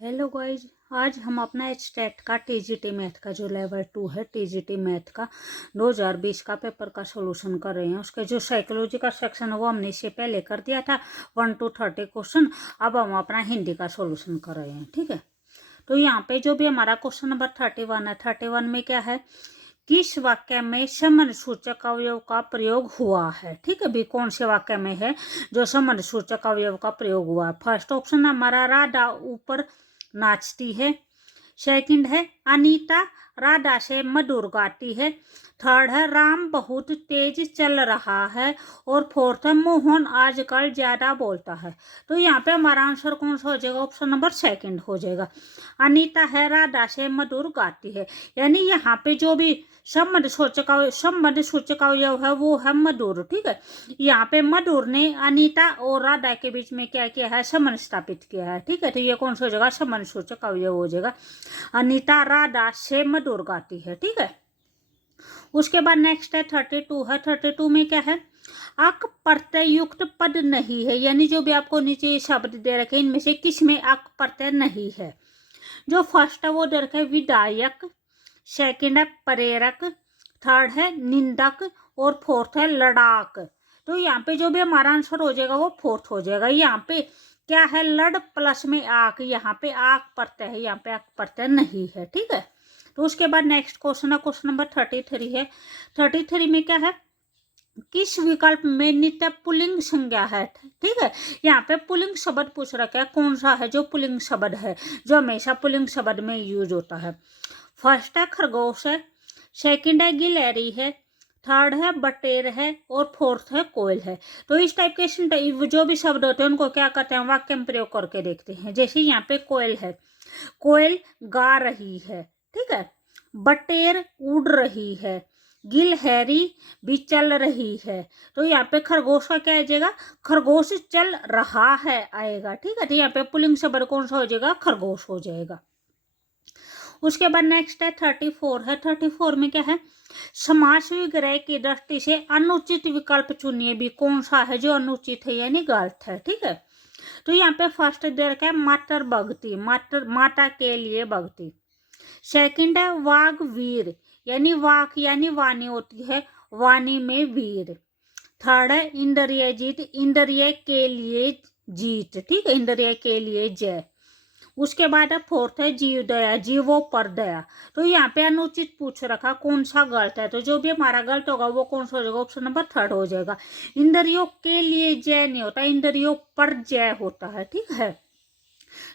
Hello guys, आज हम अपना स्टेट का टीजीटी मैथ का जो लेवल 2 है टीजीटी मैथ का 2020 का पेपर का सॉल्यूशन कर रहे हैं। उसके जो साइकोलॉजी का सेक्शन है वो हमने इससे पहले कर दिया था 1 to 30 क्वेश्चन। अब हम अपना हिंदी का सॉल्यूशन कर रहे हैं। ठीक है, तो यहाँ पे जो भी हमारा क्वेश्चन नंबर 31 है, 31 में क्या है, किस वाक्य में संबंध सूचक अवयव का प्रयोग हुआ है। ठीक है भी, कौन से वाक्य में है जो संबंध सूचक अवयव का प्रयोग हुआ है। फर्स्ट ऑप्शन हमारा राधा ऊपर नाचती है। सेकंड है अनीता राधा से मधुर गाती है। थर्ड है राम बहुत तेज चल रहा है। और फोर्थ है मोहन आजकल ज्यादा बोलता है। तो यहाँ पे हमारा आंसर कौन सा हो जाएगा? ऑप्शन नंबर सेकंड हो जाएगा। अनीता है राधा से मधुर गाती है, यानी यहाँ पे जो भी संबंध सूचक अवयव है वो है मधुर। ठीक है, यहाँ पे मधुर ने अनीता और राधा के बीच में क्या किया है? संबंध स्थापित किया है। ठीक है, तो ये कौन सा हो जाएगा? संबंध सूचक अवयव हो जाएगा। अनीता राधा से मधुर गाती है। ठीक है, उसके बाद नेक्स्ट है 32 है। 32 में क्या है? अक प्रत्यय युक्त पद नहीं है, यानी जो भी आपको नीचे शब्द दे रखे इनमें से किस में अक प्रत्यय नहीं है। जो फर्स्ट है वो दे रखा है विधायक, सेकंड है प्रेरक, थर्ड है निंदक और फोर्थ है लड़ाक। तो यहाँ पे जो भी हमारा आंसर हो जाएगा वो फोर्थ हो जाएगा। यहाँ पे क्या है? लड़ प्लस में आक, यहाँ पे आक प्रत्यय है, यहाँ पे आक प्रत्यय नहीं है। ठीक है, तो उसके बाद नेक्स्ट क्वेश्चन है, क्वेश्चन नंबर 33 है। 33 में क्या है? किस विकल्प में नित्य पुल्लिंग संज्ञा है? ठीक है, यहाँ पे पुल्लिंग शब्द पूछ रखा है, कौन सा है जो पुल्लिंग शब्द है जो हमेशा पुल्लिंग शब्द में यूज होता है। फर्स्ट है खरगोश है, सेकंड है गिलहरी है, थर्ड है बटेर है और फोर्थ है कोयल है। तो इस टाइप के जो भी शब्द होते हैं उनको क्या करते हैं? वाक्य में प्रयोग करके देखते हैं। जैसे यहाँ पे कोयल है, कोयल गा रही है। ठीक है, बटेर उड़ रही है, गिलहरी भी चल रही है। तो यहाँ पे खरगोश का क्या आ जाएगा? खरगोश चल रहा है आएगा। ठीक है, तो यहाँ पे पुल्लिंग शब्द कौन सा हो जाएगा? खरगोश हो जाएगा। उसके बाद नेक्स्ट है 34 है। 34 में क्या है? समास विग्रह की दृष्टि से अनुचित विकल्प चुनिए भी, कौन सा है जो अनुचित है यानी गलत है। ठीक है, तो यहाँ पे फर्स्ट दे रखा है मातर भक्ति, माता के लिए भक्ति। सेकंड है वाग वीर, यानी वाक यानी वाणी होती है, वाणी में वीर। थर्ड है इंद्रिय जीत, इंद्रिय के लिए जीत। ठीक है, इंद्रिय के लिए जय। उसके बाद है फोर्थ है जीव दया, जीवों पर दया। तो यहाँ पे अनुचित पूछ रखा, कौन सा गलत है? तो जो भी हमारा गलत होगा वो कौन सा हो जाएगा? ऑप्शन नंबर थर्ड हो जाएगा। इंद्रियों के लिए जय नहीं होता, इंद्रियों पर जय होता है। ठीक है,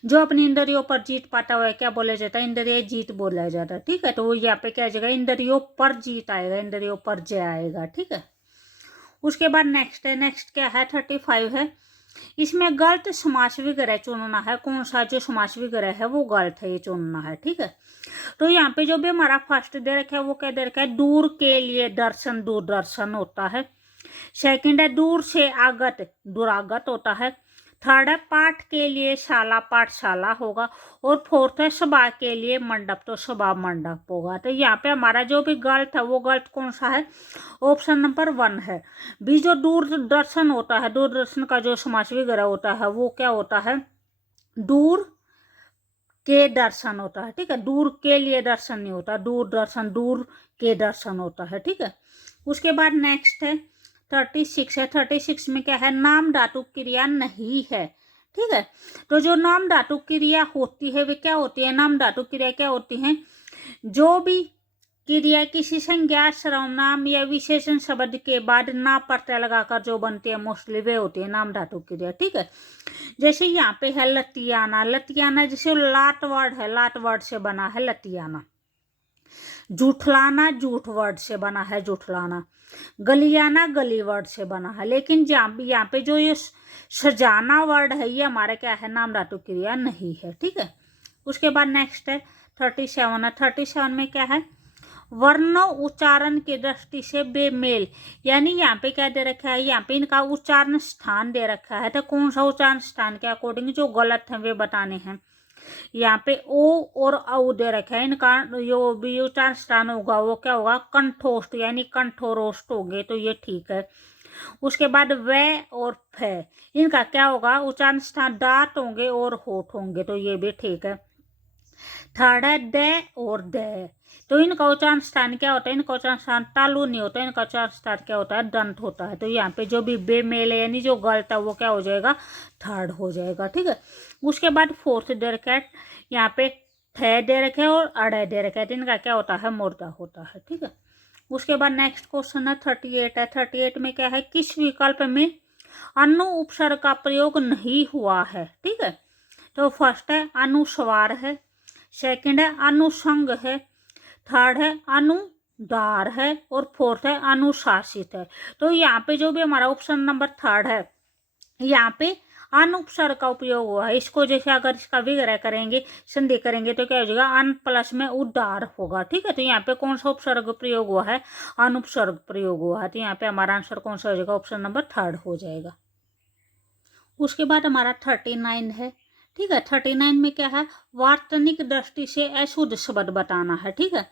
जो अपनी इंद्रियों पर जीत पाता हुआ है क्या बोला जाता है? इंद्रिय जीत बोला जाता है। ठीक है, तो वो यहाँ पे क्या जाएगा? इंद्रियों पर जीत आएगा, इंद्रियों पर जय आएगा। ठीक है, उसके बाद नेक्स्ट है, नेक्स्ट क्या है? 35 है। इसमें गलत समास विग्रह चुनना है, कौन सा जो समास विग्रह है वो गलत है ये चुनना है। ठीक है, तो यहाँ पे जो भी हमारा फर्स्ट दे रखा है वो क्या दे रखा है? दूर के लिए दर्शन, दूरदर्शन होता है। सेकंड है दूर से आगत, दुरागत होता है। थर्ड है पाठ के लिए शाला, पाठशाला होगा। और फोर्थ है सभा के लिए मंडप, तो सभा मंडप होगा। तो यहाँ पे हमारा जो भी गलत है वो गलत कौन सा है? ऑप्शन नंबर 1 है। भी जो दूरदर्शन होता है, दूरदर्शन का जो समास विग्रह होता है वो क्या होता है? दूर के दर्शन होता है। ठीक है, दूर के लिए दर्शन नहीं होता, दूरदर्शन दूर के दर्शन होता है। ठीक है, उसके बाद नेक्स्ट है 36 है। 36 में क्या है? नाम धातु क्रिया नहीं है। ठीक है, तो जो नाम धातु क्रिया होती है वे क्या होती है? नाम धातु क्रिया क्या होती है? जो भी क्रिया किसी संज्ञा, सर्वनाम या विशेषण शब्द के बाद ना प्रत्यय लगाकर जो बनती है मोस्टली वे होती है नाम धातु क्रिया। ठीक है, जैसे यहाँ पे है लतियाना, लतियाना जैसे लाट वर्ड है, लाट वर्ड से बना है लतियाना। जूठलाना जूठ वर्ड से बना है, जूठलाना। गलियाना गली वर्ड से बना है। लेकिन यहाँ पे जो ये सजाना वर्ड है ये हमारा क्या है? नाम धातु क्रिया नहीं है। ठीक है, उसके बाद नेक्स्ट है 37 है। 37 में क्या है? वर्ण उच्चारण की दृष्टि से बेमेल, यानी यहाँ पे क्या दे रखा है? यहाँ पे इनका उच्चारण स्थान दे रखा है, तो कौन सा उच्चारण स्थान के अकॉर्डिंग जो गलत है वे बताने हैं। यहाँ पे ओ और औ दे रखा है, इनका जो भी उच्चारण स्थान होगा वो क्या होगा? कंठोष्ठ, यानी कंठोरोष्ट हो गए, तो ये ठीक है। उसके बाद वे और फे, इनका क्या होगा, उच्चारण स्थान दांत होंगे और होठ होंगे, तो ये भी ठीक है। थर्ड है दे और दे, तो इनका उच्चारण स्थान क्या होता है, इनका उच्चारण स्थान तालु नहीं होता, इनका उच्चारण स्थान क्या होता है, दंत होता है। तो यहाँ पे जो भी बे मेल है यानी जो गलत है वो क्या हो जाएगा, थर्ड हो जाएगा, ठीक है। उसके बाद फोर्थ दे रखा है, यहाँ पे थे दे रखे और अड़े दे रखे, तो इनका क्या होता है, मुर्दा होता है, ठीक है। उसके बाद नेक्स्ट क्वेश्चन है 38 है। 38 में क्या है, किस विकल्प में अनु उपसर्ग का प्रयोग नहीं हुआ है, ठीक है। तो फर्स्ट है अनुस्वार है, सेकंड है अनुषंग है, थर्ड है अनुदार है और फोर्थ है अनुशासित है। तो यहाँ पे जो भी हमारा ऑप्शन नंबर थर्ड है, यहाँ पे अनुपसर्ग का उपयोग हुआ है। इसको जैसे अगर इसका विग्रह करेंगे, संधि करेंगे, तो क्या हो जाएगा, अन प्लस में उदार होगा, ठीक है। तो यहाँ पे कौन सा उपसर्ग प्रयोग हुआ है, अनुपसर्ग प्रयोग हुआ है। तो यहाँ पे हमारा आंसर कौन सा हो जाएगा, ऑप्शन नंबर थर्ड हो जाएगा। उसके बाद हमारा 39 है, ठीक है। 39 में क्या है, वार्तनिक दृष्टि से अशुद्ध शब्द बताना है, ठीक है।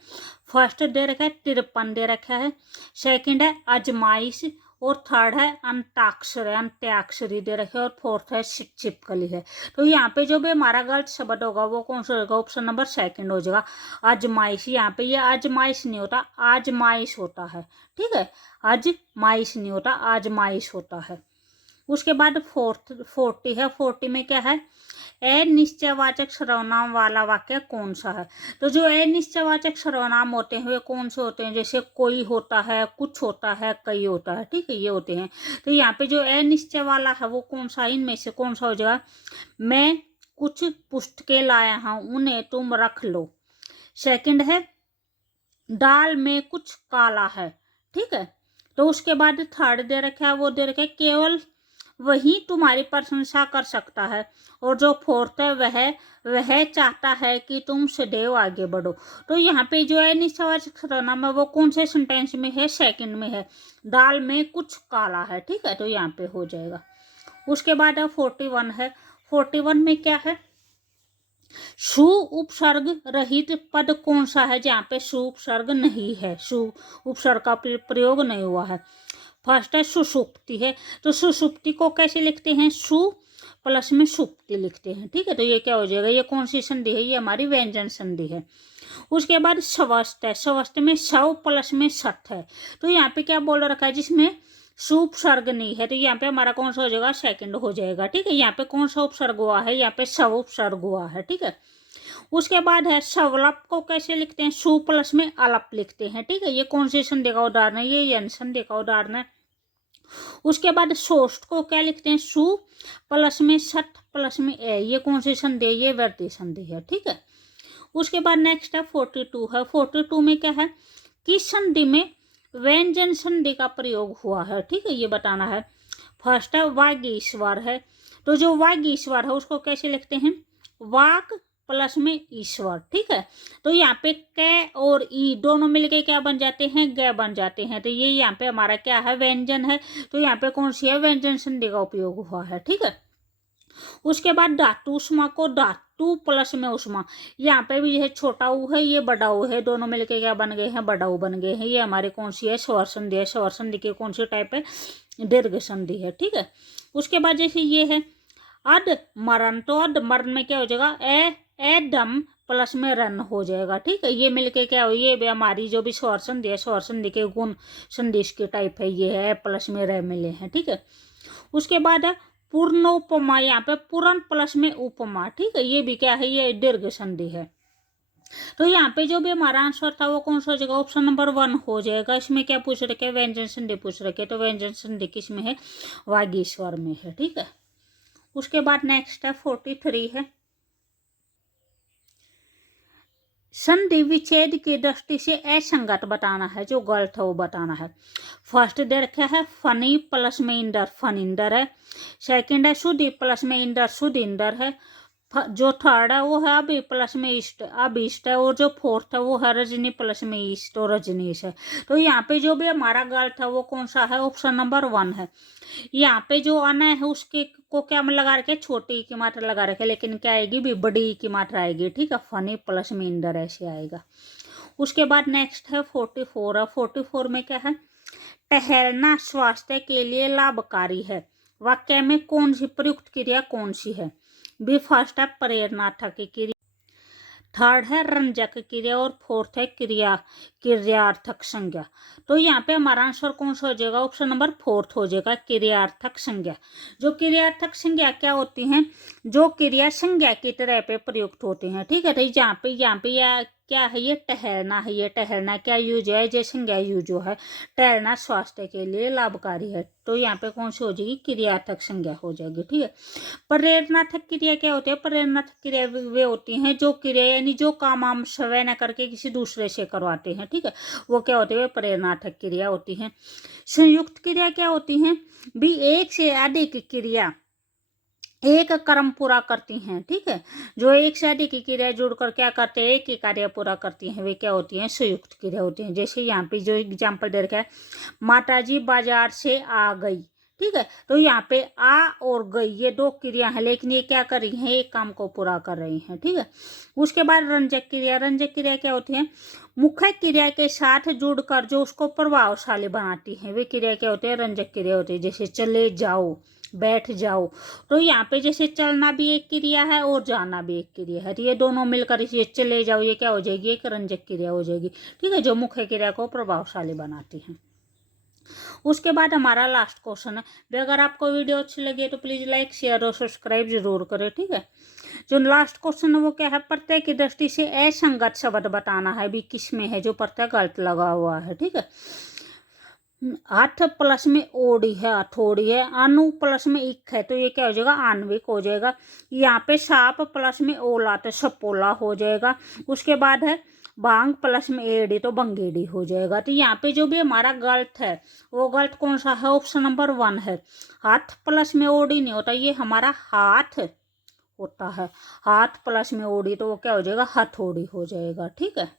फर्स्ट दे रखा है 53 दे रखा है, सेकंड है अजमाइश और थर्ड है अंताक्षर अंत्याक्षरी दे रखे और फोर्थ है छिपकली है। तो यहाँ पे जो भी हमारा गलत शब्द होगा वो कौन सा होगा, ऑप्शन नंबर सेकंड हो जाएगा, अजमाइश। यहाँ पे ये अजमाइश नहीं होता, आजमाइश होता है, ठीक है। अजमाइश नहीं होता, आजमाइश होता है। उसके बाद 40 है। 40 में क्या है, अनिश्चयवाचक सर्वनाम वाला वाक्य कौन सा है। तो जो अनिश्चयवाचक सर्वनाम होते हैं वे कौन से होते हैं, जैसे कोई होता है, कुछ होता है, कई होता है, ठीक है, ये होते हैं। तो यहाँ पे जो अनिश्चय वाला है वो कौन सा, इनमें से कौन सा हो जाएगा, मैं कुछ पुस्तकें लाया हूं उन्हें तुम रख लो। सेकंड है दाल में कुछ काला है, ठीक है। तो उसके बाद थर्ड दे रखा है, वो दे रखा है केवल वही तुम्हारी प्रशंसा कर सकता है। और जो फोर्थ है वह चाहता है कि तुम सदैव आगे बढ़ो। तो यहाँ पे जो है निश्चयवाचक सर्वनाम है वो कौन से सेंटेंस में है, सेकंड में है, दाल में कुछ काला है, ठीक है। तो यहाँ पे हो जाएगा। उसके बाद 41 है। 41 में क्या है, सु उपसर्ग रहित पद कौन सा है, जहाँ पे सु उपसर्ग नहीं है, सु उपसर्ग का प्रयोग नहीं हुआ है। फर्स्ट है सुषुप्ति है। तो सुषुप्ति को कैसे लिखते हैं, सु प्लस में सुप्ति लिखते हैं, ठीक है। तो ये क्या हो जाएगा, ये कौन सी संधि है, ये हमारी व्यंजन संधि है। उसके बाद स्वस्थ है। स्वस्थ में सव प्लस में सत है। तो यहाँ पे क्या बोल रखा है, जिसमें सुपसर्ग नहीं है, तो यहाँ पे हमारा कौन सा हो जाएगा, सेकंड हो जाएगा, ठीक है। यहाँ पे कौन सा उपसर्ग हुआ है, यहाँ पे सव उपसर्ग हुआ है, ठीक है। उसके बाद है सवलप को कैसे लिखते हैं, सु प्लस में अलप लिखते हैं, ठीक है। ये कौन सी संधि का उदाहरण है, ये यन संधि का उदाहरण है। उसके बाद सोष्ट को क्या लिखते हैं, सु प्लस में सत प्लस में ए, ये कौन सी संधि है, ये वृद्धि संधि है, ठीक है। उसके बाद नेक्स्ट है 42 है। 42 में क्या है, किस संधि में व्यंजन संधि का प्रयोग हुआ है, ठीक है, ये बताना है। फर्स्ट है वागीश्वर है। तो जो वागीश्वर है उसको कैसे लिखते हैं, वाग प्लस में ईश्वर, ठीक है। तो यहाँ पे क और ई दोनों मिलके क्या बन जाते हैं, ग बन जाते हैं। तो ये यहाँ पे हमारा क्या है, व्यंजन है। तो यहाँ पे कौन सी है, व्यंजन संधि का उपयोग हुआ है, ठीक है। उसके बाद धातु उष्मा को धातु प्लस में उष्मा, यहाँ पे भी यह छोटा ऊ है, ये बड़ा ऊ है, दोनों मिलके क्या बन गए हैं, बड़ा ऊ बन गए हैं। ये हमारे कौन सी है, स्वर संधि है। स्वर संधि की कौन सी टाइप है, दीर्घ संधि है, ठीक है। उसके बाद जैसे ये है अद मरण, तो अद मरण में क्या हो जाएगा, ए दम प्लस में रन हो जाएगा, ठीक है। ये मिलके क्या हो, ये भी हमारी जो भी स्वर संधि है, स्वर संधि के गुण संधि की टाइप है, ये है प्लस में रह मिले हैं, ठीक है। उसके बाद है पूर्ण उपमा, यहाँ पे पूर्ण प्लस में उपमा, ठीक है। ये भी क्या है, ये दीर्घ संधि है। तो यहाँ पे जो भी हमारा आंसर था वो कौन सा हो जाएगा, ऑप्शन नंबर 1 हो जाएगा। इसमें क्या पूछ रखे, व्यंजन संधि पूछ रखे। तो व्यंजन संधि किस में है, वागीश्वर में है, ठीक है। उसके बाद नेक्स्ट है 43 है। संधि विच्छेद की दृष्टि से असंगत बताना है, जो गलत है वो बताना है। फर्स्ट दे रखा है फनी प्लस में इंदर, फनिंदर है। सेकंड है सुधी प्लस में इंदर, सुधिंदर है। जो थर्ड है वो है अभी प्लस में ईस्ट, अब ईस्ट है। और जो फोर्थ है वो है रजनी प्लस में ईस्ट, और रजनीश है। तो यहाँ पे जो भी हमारा गलत है वो कौन सा है, ऑप्शन नंबर 1 है। यहाँ पे जो आना है उसके को क्या लगा रखे, छोटी की मात्रा लगा रखे, लेकिन क्या आएगी भी, बड़ी की मात्रा आएगी, ठीक है। फनी प्लस में इंदर ऐसे आएगा। उसके बाद नेक्स्ट है 44 है। 44 में क्या है, टहलना स्वास्थ्य के लिए लाभकारी है। वाक्य में कौन सी प्रयुक्त क्रिया कौन सी है? बी फर्स्ट है प्रेरणार्थक क्रिया, थर्ड है रंजक क्रिया और फोर्थ है क्रियार्थक संज्ञा। तो यहाँ पे हमारा आंसर कौन सा हो जाएगा? ऑप्शन नंबर फोर्थ हो जाएगा, क्रियार्थक संज्ञा। जो क्रियार्थक संज्ञा क्या होती हैं? जो क्रिया संज्ञा की तरह पे प्रयुक्त होती हैं। ठीक है, तो यहाँ पे या क्या है? ये टहलना है। ये टहलना क्या यूज है? जो संज्ञा यूज जो है, टहलना स्वास्थ्य के लिए लाभकारी है। तो यहाँ पे कौन सी हो जाएगी? क्रियार्थक संज्ञा हो जाएगी। ठीक है, प्रेरणार्थक क्रिया क्या होती है? प्रेरणार्थक क्रिया वे होती हैं जो क्रिया यानी जो काम हम स्वयं न करके किसी दूसरे से करवाते हैं। ठीक है, वो क्या होती है? प्रेरणार्थक क्रिया होती है। संयुक्त क्रिया क्या होती हैं? भी एक से अधिक क्रिया एक कर्म पूरा करती हैं। ठीक है, जो एक से अधिक क्रिया जुड़कर क्या करते हैं? एक ही कार्य पूरा करती हैं, वे क्या होती हैं? संयुक्त क्रिया होती हैं। जैसे यहाँ पे जो एग्जाम्पल दे रखा है, माताजी बाजार से आ गई। ठीक है, तो यहाँ पे आ और गई ये दो क्रिया है, लेकिन ये क्या कर रही हैं? एक काम को पूरा कर रही हैं। ठीक है, उसके बाद रंजक क्रिया। रंजक क्रिया क्या होती है? मुख्य क्रिया के साथ जुड़कर जो उसको प्रभावशाली बनाती है, वे क्रिया क्या होती है? रंजक क्रिया होती है। जैसे चले जाओ, बैठ जाओ। तो यहाँ पे जैसे चलना भी एक क्रिया है और जाना भी एक क्रिया है, तो ये दोनों मिलकर ये चले जाओ ये क्या हो जाएगी? एक रंजक क्रिया हो जाएगी। ठीक है, जो मुख्य क्रिया को प्रभावशाली बनाती है। उसके बाद हमारा लास्ट क्वेश्चन है। अगर आपको वीडियो अच्छी लगी तो प्लीज लाइक शेयर और सब्सक्राइब जरूर करें। ठीक है, जो लास्ट क्वेश्चन है वो क्या है? प्रत्यय की दृष्टि से असंगत शब्द बताना है, भी किस में है जो प्रत्यय गलत लगा हुआ है। ठीक है, हठ प्लस में ओडी है, हथौड़ी है। अनु प्लस में इक है, तो ये क्या हो जाएगा? आणविक हो जाएगा। यहाँ पे साप प्लस में ओला तो सपोला हो जाएगा। उसके बाद है बांग प्लस में एडी तो बंगेडी हो जाएगा। तो यहाँ पे जो भी हमारा गलत है वो गलत कौन सा है? ऑप्शन नंबर 1 है। हाथ प्लस में ओडी नहीं होता, ये हमारा हाथ होता है। हाथ प्लस में ओडी तो वो क्या हो जाएगा? हथौड़ी हो जाएगा। ठीक है।